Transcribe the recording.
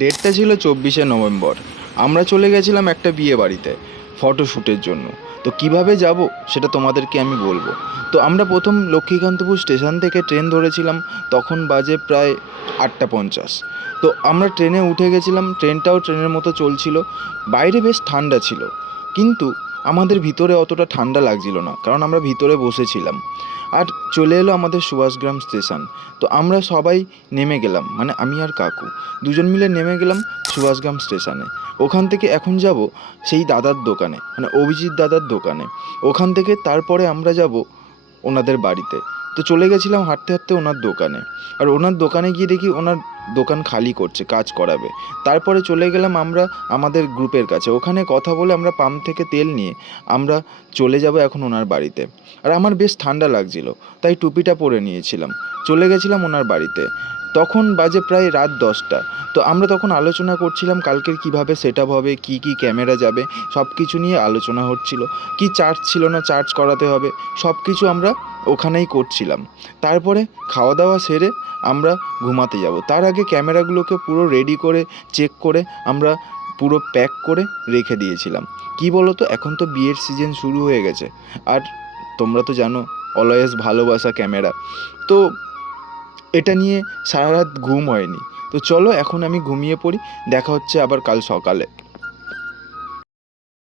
ডেটটা ছিল 24শে নভেম্বর। আমরা চলে গেছিলাম একটা বিয়ে বাড়িতে ফটোশ্যুটের জন্য। তো কিভাবে যাব সেটা তোমাদেরকে আমি বলবো। তো আমরা প্রথম লক্ষ্মীকান্তপুর স্টেশন থেকে ট্রেন ধরেছিলাম। তখন বাজে প্রায় 8টা 50। তো আমরা ট্রেনে উঠে গেছিলাম। ট্রেনটাও ট্রেনের মতো চলছিল। বাইরে বেশ ঠান্ডা ছিল, কিন্তু আমাদের ভিতরে অতটা ঠান্ডা লাগছিল না, কারণ আমরা ভিতরে বসেছিলাম। আর চলে এলো আমাদের সুভাষগ্রাম স্টেশন। তো আমরা সবাই নেমে গেলাম, মানে আমি আর কাকু দুজন মিলে নেমে গেলাম সুভাষগ্রাম স্টেশনে। ওখান থেকে এখন যাব সেই দাদার দোকানে, মানে অভিজিৎ দাদার দোকানে। ওখান থেকে তারপরে আমরা যাব ওনাদের বাড়িতে। তো চলে গেছিলাম হাঁটতে হাঁটতে ওনার দোকানে। আর ওনার দোকানে গিয়ে দেখি ওনার দোকান খালি করছে, কাজ করাবে। তারপরে চলে গেলাম আমরা আমাদের গ্রুপের কাছে। ওখানে কথা বলে আমরা পাম্প থেকে তেল নিয়ে আমরা চলে যাব এখন ওনার বাড়িতে। আর আমার বেশ ঠান্ডা লাগছিল, তাই টুপিটা পরে নিয়েছিলাম। চলে গেছিলাম ওনার বাড়িতে। তখন বাজে প্রায় রাত 10টা। তো আমরা তখন আলোচনা করছিলাম কালকের কিভাবে সেট আপ হবে, কী কী ক্যামেরা যাবে, সব কিছু নিয়ে আলোচনা হচ্ছিল। কি চার্জ ছিল না, চার্জ করাতে হবে, সব কিছু আমরা ওখানেই করছিলাম। তারপরে খাওয়া দাওয়া সেরে আমরা ঘুমাতে যাব। তার আগে ক্যামেরাগুলোকে পুরো রেডি করে চেক করে আমরা পুরো প্যাক করে রেখে দিয়েছিলাম। কি বলো তো, এখন তো বিয়ের সিজন শুরু হয়ে গেছে। আর তোমরা তো জানো, অলওয়েজ ভালোবাসা ক্যামেরা। তো এটা নিয়ে সারা রাত ঘুম হয়নি। তো চলো এখন আমি ঘুমিয়ে পড়ি, দেখা হচ্ছে আবার কাল সকালে।